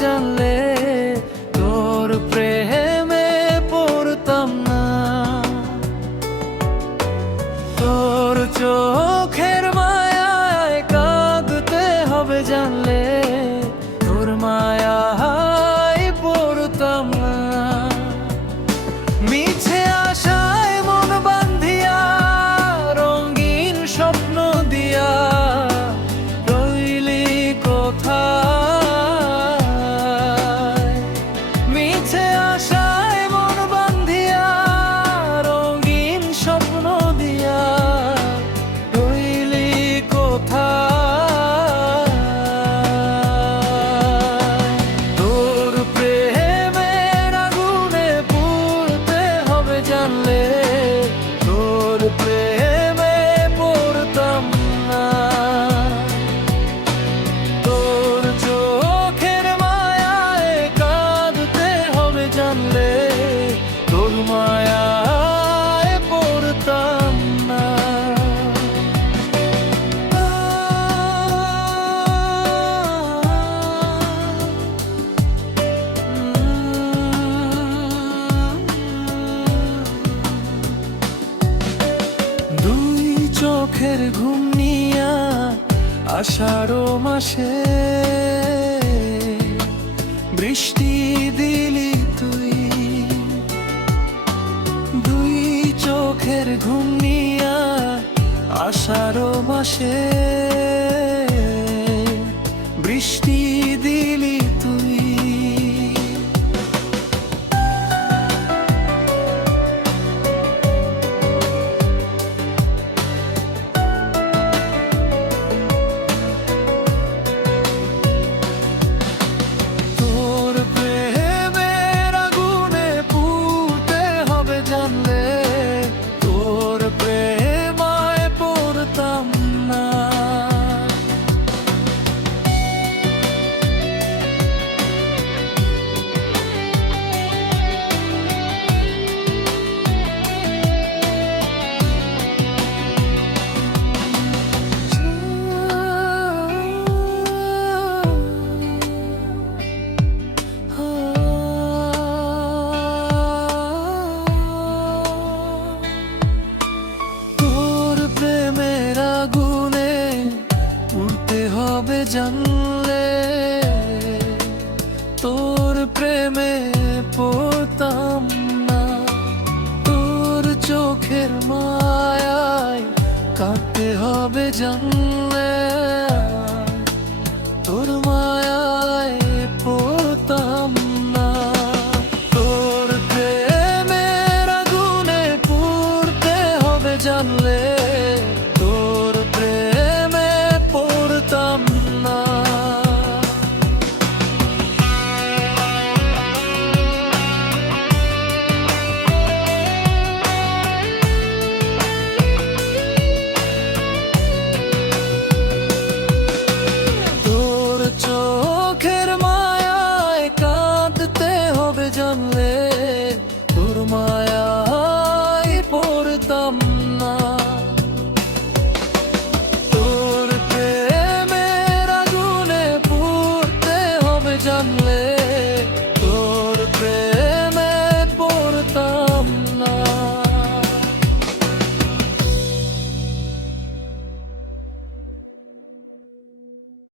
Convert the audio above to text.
জানলে তোর প্রেমে পড়তাম না। তোর চোখের মায়ায় কাঁদতে হবে জানলে তোর মায়ায় পড়তাম না। মিছে আশায় মন বান্ধিয়া রঙিন স্বপ্ন দিয়া রইলি কোথায়। মিছে আশায় মন বান্ধিয়া রঙিন স্বপ্ন দিয়া রইলি কোথায়। তোর প্রেমের আগুনে পুড়তে হবে জানলে তোর প্রেমে পড়তাম না। তোর চোখের মায়ায় কাঁদতে হবে জানলে তোর মায়ায় পড়তাম না। দুই চোখের ঘুম নিয়া আষাঢ় মাসে বৃষ্টি দিলি তুই। দুই চোখের ঘুম নিয়া আষাঢ় মাসে বৃষ্টি দিলি তুই। তোর প্রেমের আগুনে পুড়তে হবে জানলে তোর প্রেমায় পড়তাম না। তোর প্রেমের আগুনে উড়তে হবে জানলে তোর প্রেমে পড়তাম না। তোর চোখের মায়ায় কাঁদতে হবে জানলে